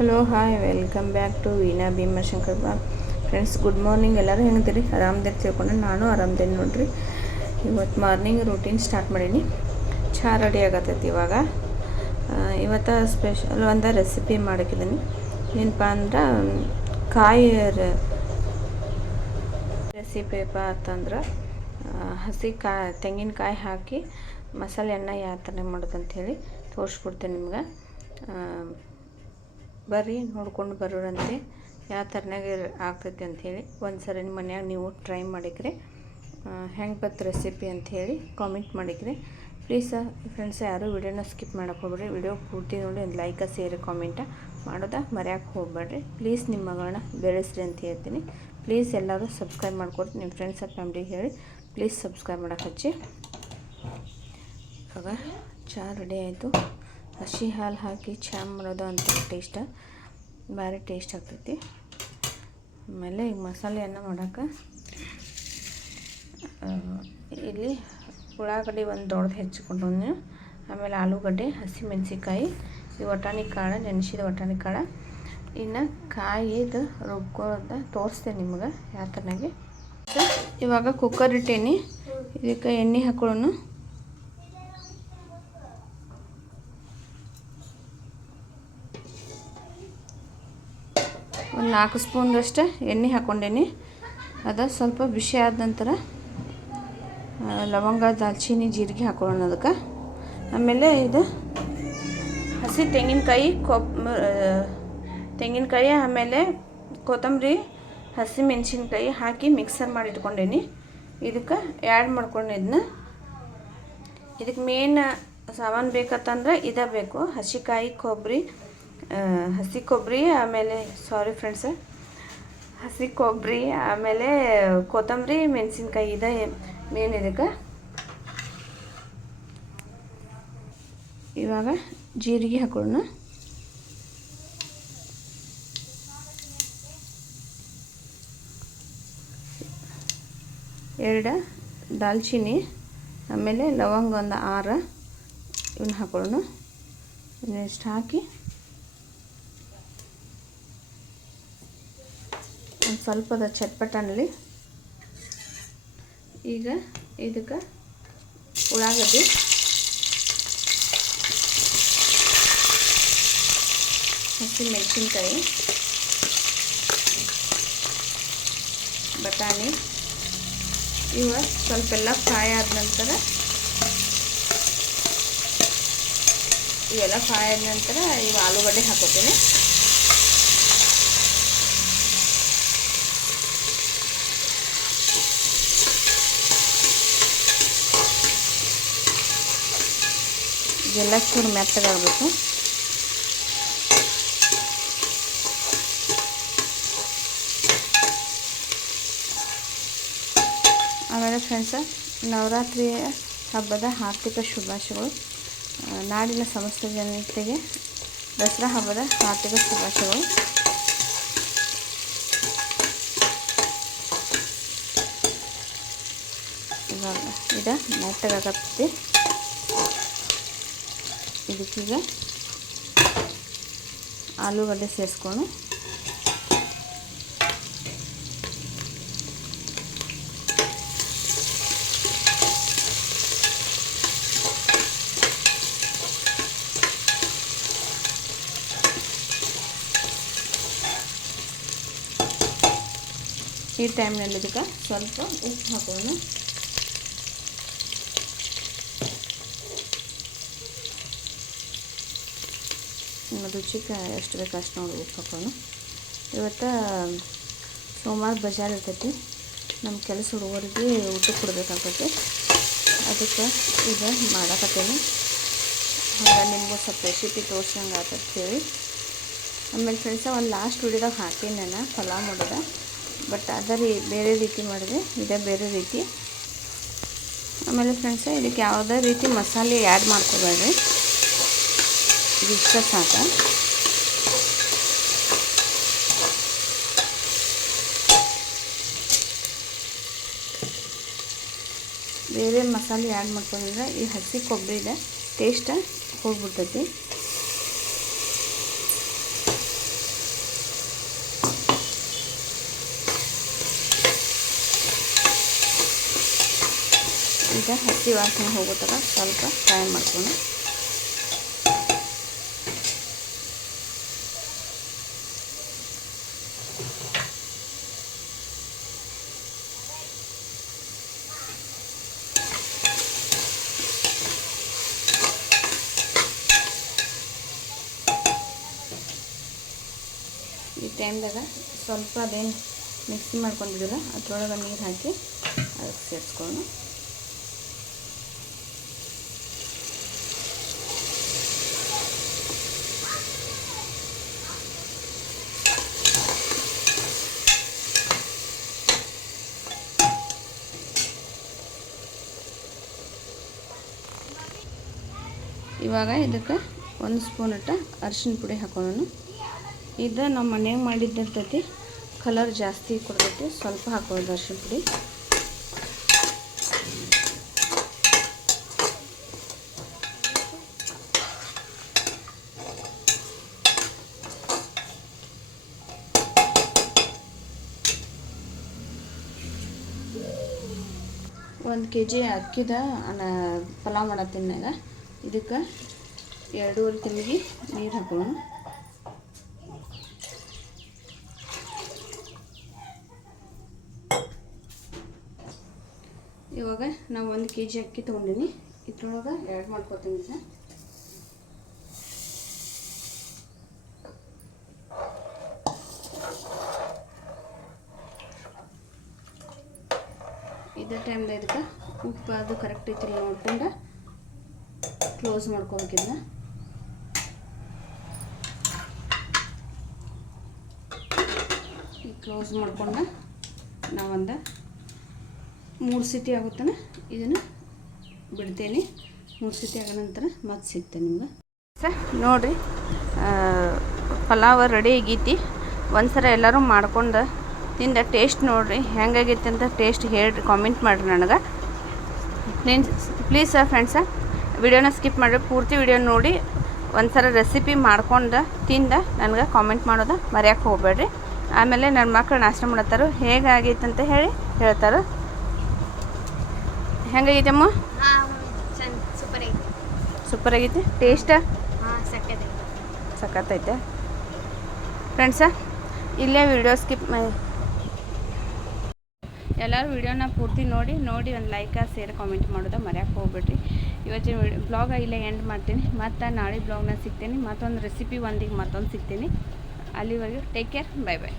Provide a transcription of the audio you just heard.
Hello hi welcome back to Veena Bhimashankar blog. Friends good morning. ಎಲ್ಲರೂ ಹೆಂಗಿದ್ದೀರಿ? ಆರಾಮದಿರಿ ತಿಳ್ಕೊಂಡು ನಾನು ಆರಾಮದೇನಿ ನೋಡ್ರಿ. ಇವತ್ತು ಮಾರ್ನಿಂಗ್ ರೂಟೀನ್ ಸ್ಟಾರ್ಟ್ ಮಾಡೀನಿ. ಚಹಾ ರೆಡಿ ಆಗತ್ತೈತಿ ಇವಾಗ. ಇವತ್ತು ಸ್ಪೆಷಲ್ ಒಂದು ರೆಸಿಪಿ ಮಾಡಕ್ಕಿದ್ದೀನಿ. ಏನಪ್ಪ ಅಂದ್ರೆ ಕಾಯಿ ರೆಸಿಪಿಪ್ಪ ಅಂತಂದ್ರೆ ಹಸಿ ತೆಂಗಿನಕಾಯಿ ಹಾಕಿ ಮಸಾಲೆ ಅನ್ನ ಯಾವ ಥರ ಮಾಡೋದಂಥೇಳಿ ತೋರಿಸ್ಕೊಡ್ತೇನೆ ನಿಮ್ಗೆ. ಬರ್ರಿ ನೋಡ್ಕೊಂಡು ಬರೋರಂತೆ ಯಾವ ಥರನಾಗ ಆಗ್ತೈತಿ ಅಂಥೇಳಿ. ಒಂದು ಸರಿ ನಿಮ್ಮ ಮನ್ಯಾಗ ನೀವು ಟ್ರೈ ಮಾಡಿಕ್ರಿ ಹೆಂಗೆ ಬತ್ತು ರೆಸಿಪಿ ಅಂಥೇಳಿ ಕಾಮೆಂಟ್ ಮಾಡಿಕ್ರಿ ಪ್ಲೀಸ್. ಫ್ರೆಂಡ್ಸ್ ಯಾರು ವಿಡಿಯೋನ ಸ್ಕಿಪ್ ಮಾಡೋಕೆ ಹೋಗ್ಬೇಡ್ರಿ. ವಿಡಿಯೋ ಪೂರ್ತಿ ನೋಡಿ ಒಂದು ಲೈಕ ಸೇರಿ ಕಾಮೆಂಟ ಮಾಡೋದ ಮರ್ಯಾಕೆ ಹೋಗ್ಬೇಡ್ರಿ. ಪ್ಲೀಸ್ ನಿಮ್ಮ ಮಗಳನ್ನ ಬೆಳೆಸ್ರಿ ಅಂತ ಹೇಳ್ತೀನಿ. ಪ್ಲೀಸ್ ಎಲ್ಲರೂ ಸಬ್ಸ್ಕ್ರೈಬ್ ಮಾಡ್ಕೊಡ್ರಿ. ನಿಮ್ಮ ಫ್ರೆಂಡ್ಸ್ ಆ್ಯಂಡ್ ಫ್ಯಾಮಿಲಿಗೆ ಹೇಳಿ ಪ್ಲೀಸ್ ಸಬ್ಸ್ಕ್ರೈಬ್ ಮಾಡೋಕೆ ಹಚ್ಚಿ. ಇವಾಗ ಚಹಾ ರೆಡಿ ಆಯಿತು. ಹಸಿ ಹಾಲು ಹಾಕಿ ಚಹಾ ಮಾಡೋದು ಅಂತ ಟೇಸ್ಟ್ ಭಾರಿ ಟೇಸ್ಟ್ ಆಗ್ತೈತಿ. ಆಮೇಲೆ ಈಗ ಮಸಾಲೆಯನ್ನು ಮಾಡೋಕೆ ಇಲ್ಲಿ ಉಳ್ಳಾಗಡ್ಡಿ ಒಂದು ದೊಡ್ಡದು ಹೆಚ್ಚಿಕೊಂಡು, ಆಮೇಲೆ ಆಲೂಗಡ್ಡೆ, ಹಸಿಮೆಣಸಿಕಾಯಿ, ಈ ವಟಾಣಿ ಕಾಳು, ನೆನೆಸಿದ ವಟಾಣಿ ಕಾಳು. ಇನ್ನು ಕಾಯಿದು ರುಬ್ಕೊಳ್ಳೋದು ತೋರಿಸ್ತೇನೆ ನಿಮ್ಗೆ ಯಾವ ಥರನಾಗಿ. ಇವಾಗ ಕುಕ್ಕರ್ ಇಟ್ಟೇನಿ. ಇದಕ್ಕೆ ಎಣ್ಣೆ ಹಾಕೊಳ್ಳೋಣ. ಒಂದು 4 ಸ್ಪೂನ್ದಷ್ಟು ಎಣ್ಣೆ ಹಾಕ್ಕೊಂಡೇನಿ. ಅದು ಸ್ವಲ್ಪ ಬಿಸಿ ಆದ ನಂತರ ಲವಂಗ, ದಾಲ್ಚಿನ್ನಿ, ಜೀರಿಗೆ ಹಾಕೊಳ್ಳೋಣ ಅದಕ್ಕೆ. ಆಮೇಲೆ ಇದು ಹಸಿ ತೆಂಗಿನಕಾಯಿ ಆಮೇಲೆ ಕೊತ್ತಂಬರಿ, ಹಸಿ ಮೆಣಸಿನ್ಕಾಯಿ ಹಾಕಿ ಮಿಕ್ಸರ್ ಮಾಡಿ ಇಟ್ಕೊಂಡೇನಿ. ಇದಕ್ಕೆ ಆ್ಯಡ್ ಮಾಡ್ಕೊಂಡಿದ್ನ. ಇದಕ್ಕೆ ಮೇನ್ ಸಾಮಾನು ಬೇಕಂತಂದ್ರೆ ಇದೇ ಬೇಕು. ಹಸಿ ಕೊಬ್ಬರಿ, ಆಮೇಲೆ ಹಸಿ ಕೊಬ್ಬರಿ, ಆಮೇಲೆ ಕೊತ್ತಂಬರಿ, ಮೆಣಸಿನ್ಕಾಯಿ ಇದೆ ಮೇನ್ ಇದಕ್ಕೆ. ಇವಾಗ ಜೀರಿಗೆ ಹಾಕೊಳ್ಳೋಣ. ಎರಡು ದಾಲ್ಚಿನ್ನಿ, ಆಮೇಲೆ ಲವಂಗ ಒಂದು 6 ಇವನ್ನ ಹಾಕೊಳ್ಳೋಣ. ಇಷ್ಟು ಹಾಕಿ ಒಂದು ಸ್ವಲ್ಪದ ಚಟ್ಪಟನಲ್ಲಿ. ಈಗ ಇದಕ್ಕೆ ಉಳ್ಳಾಗಡ್ಡಿ, ಹಸಿಮೆಣಸಿನ್ಕಾಯಿ, ಬಟಾಣಿ ಇವ ಸ್ವಲ್ಪ ಎಲ್ಲ ಫ್ರೈ ಆದ ನಂತರ ಇವು ಆಲೂಗಡ್ಡೆ ಹಾಕೋತೀನಿ. ಇದೆಲ್ಲ ಚೂರು ಮೆತ್ತಗಾಗಬೇಕು. ಆಮೇಲೆ ಫ್ರೆಂಡ್ಸ, ನವರಾತ್ರಿ ಹಬ್ಬದ ಹಾರ್ದಿಕ ಶುಭಾಶಯಗಳು. ನಾಡಿನ ಸಮಸ್ತ ಜನತೆಗೆ ದಸರಾ ಹಬ್ಬದ ಹಾರ್ದಿಕ ಶುಭಾಶಯಗಳು. ಇವಾಗ ಇದು ಮೆತ್ತಗಾಗತ್ತೆ. ಇದಕ್ಕೀಗ ಆಲೂಗಡ್ಡೆ ಸೇರಿಸ್ಕೊಂಡು ಈ ಟೈಮ್ನಲ್ಲಿ ಇದಕ್ಕೆ ಸ್ವಲ್ಪ ಉಪ್ಪು ಹಾಕೋಣ. ನಿಮ್ಮ ರುಚಿಗೆ ಎಷ್ಟು ಬೇಕು ಅಷ್ಟು ನೋಡಿ ಉಪ್ಪು ಹಾಕೋಣ. ಇವತ್ತು ಸೋಮವಾರ ಬಜಾರ್ ಇರ್ತೈತಿ. ನಮ್ಮ ಕೆಲಸ ಹುಡುಗರಿಗೆ ಊಟಕ್ಕೆ ಕೊಡಬೇಕಾಗ್ತೈತಿ. ಅದಕ್ಕೆ ಈಗ ಮಾಡಕತ್ತೇನೆ. ಹಾಗೆ ನಿಮಗೂ ಸ್ವಲ್ಪ ರೆಸಿಪಿ ತೋರ್ಸಂಗೆ ಆಗ್ತೈತೆ ಹೇಳಿ. ಆಮೇಲೆ ಫ್ರೆಂಡ್ಸ, ಒಂದು ಲಾಸ್ಟ್ ವಿಡಿಯೋದಾಗ ಹಾಕೀನಿ ನಾನು ಪಲಾವ್ ಮಾಡೋದು. ಬಟ್ ಬೇರೆ ರೀತಿ ಮಾಡಿದೆ, ಇದೇ ಬೇರೆ ರೀತಿ. ಆಮೇಲೆ ಫ್ರೆಂಡ್ಸ, ಇದಕ್ಕೆ ಯಾವುದೇ ರೀತಿ ಮಸಾಲೆ ಆ್ಯಡ್ ಮಾಡ್ಕೋಬೇಡ್ರಿ. ಇಷ್ಟ ಸಾಕ. ಬೇರೆ ಮಸಾಲೆ ಆ್ಯಡ್ ಮಾಡ್ಕೊಂಡ್ರೆ ಈ ಹಸಿ ಕೊಬ್ಬರಿದ ಟೇಸ್ಟ್ ಹೋಗ್ಬಿಡ್ತೈತಿ. ಇದು ಹಸಿ ವಾಸನೆ ಹೋಗೋ ಥರ ಸ್ವಲ್ಪ ಫ್ರೈ ಮಾಡ್ಕೊಂಡು ಈ ಟೈಮ್ದಾಗ ಸ್ವಲ್ಪ ಅದೇನು ಮಿಕ್ಸಿ ಮಾಡ್ಕೊಂಡಿದ್ದೀರ ಅದ್ರೊಳಗೆ ನೀರು ಹಾಕಿ ಅದಕ್ಕೆ ಸೇರಿಸ್ಕೊಂಡು ಇವಾಗ ಇದಕ್ಕೆ 1 ಸ್ಪೂನ್ ಅರಿಶಿನ ಪುಡಿ ಹಾಕೋಣ. ಇದು ನಮ್ಮ ಮನೆಯಾಗ ಮಾಡಿದ್ದಿರ್ತೈತಿ, ಕಲರ್ ಜಾಸ್ತಿ ಕೊಡ್ತೈತಿ, ಸ್ವಲ್ಪ ಹಾಕೋದು ಅರಿಶಿನ ಪುಡಿ. ಒಂದು kg ಅಕ್ಕಿದ ಪಲಾವ್ ಮಾಡತ್ತೀನಾಗ ಇದಕ್ಕೆ 2.5 ತೆಮಿಗೆ ನೀರು ಹಾಕೋಣ. ಇವಾಗ ನಾವು 1 kg ಅಕ್ಕಿ ತೊಗೊಂಡಿನಿ, ಇದ್ರೊಳಗೆ ಆ್ಯಡ್ ಮಾಡ್ಕೊತೀನಿ ಸರ್. ಇದೇ ಟೈಮ್ದಾಗ ಇದಕ್ಕೆ ಉಪ್ಪು ಅದು ಕರೆಕ್ಟ್ ಐತಿಲ್ಲ ನೋಡ್ಕೊಂಡು ಕ್ಲೋಸ್ ಮಾಡ್ಕೋಬೇಕಿಲ್ಲ. ಕ್ಲೋಸ್ ಮಾಡ್ಕೊಂಡು ನಾವೊಂದು 3 ಸೀಟಿ ಆಗುತ್ತಾನೆ ಇದನ್ನು ಬಿಡ್ತೇನೆ. 3 ಸೀಟಿ ಆಗೋ ನಂತರ ಮತ್ತೆ ಸಿಗ್ತೇನೆ ನಿಮ್ಗೆ ಸರ್. ನೋಡಿರಿ, ಪಲಾವ್ ರೆಡಿ ಆಗೈತಿ. ಒಂದ್ಸಲ ಎಲ್ಲರೂ ಮಾಡ್ಕೊಂಡು ತಿಂದ ಟೇಸ್ಟ್ ನೋಡಿರಿ ಹೆಂಗಾಗೈತಿ ಅಂತ ಟೇಸ್ಟ್ ಹೇಳಿ ಕಾಮೆಂಟ್ ಮಾಡಿರಿ ನನಗೆ ಪ್ಲೀಸ್ ಸರ್. ಫ್ರೆಂಡ್ಸ, ವಿಡಿಯೋನ ಸ್ಕಿಪ್ ಮಾಡಿರಿ, ಪೂರ್ತಿ ವಿಡಿಯೋ ನೋಡಿ ಒಂದ್ಸಲ ರೆಸಿಪಿ ಮಾಡ್ಕೊಂಡು ತಿಂದ ನನಗೆ ಕಾಮೆಂಟ್ ಮಾಡೋದು ಮರೆಯೋಕ್ಕೆ ಹೋಗಬೇಡ್ರಿ. ಆಮೇಲೆ ನನ್ನ ಮಕ್ಕಳು ನಾಷ್ಟ ಮಾಡತ್ತಾರು, ಹೇಗಾಗೈತೆ ಅಂತ ಹೇಳಿ ಹೇಳ್ತಾರೆ. ಹೆಂಗಾಗೈತೆ ಅಮ್ಮ? ಸೂಪರ್ ಆಗೈತಿ. ಟೇಸ್ಟ್ ಸಖತ್ತೈತೆ ಫ್ರೆಂಡ್ಸ. ಇಲ್ಲೇ ವಿಡಿಯೋ ಸ್ಕಿಪ್ ಎಲ್ಲರೂ ವಿಡಿಯೋನ ಪೂರ್ತಿ ನೋಡಿ ಒಂದು ಲೈಕ್ ಶೇರ್ ಕಾಮೆಂಟ್ ಮಾಡೋದು ಮರೆಯೋಕ್ಕೆ ಹೋಗ್ಬೇಡ್ರಿ. ಇವತ್ತಿನ ಬ್ಲಾಗ ಇಲ್ಲೇ ಎಂಡ್ ಮಾಡ್ತೀನಿ. ಮತ್ತು ನಾಳೆ ಬ್ಲಾಗ್ನ ಸಿಗ್ತೀನಿ, ಮತ್ತೊಂದು ರೆಸಿಪಿ ಒಂದಿಗೆ ಮತ್ತೊಂದು ಸಿಗ್ತೀನಿ. ಅಲ್ಲಿವರೆಗೂ ಟೇಕ್ ಕೇರ್, ಬೈ ಬೈ.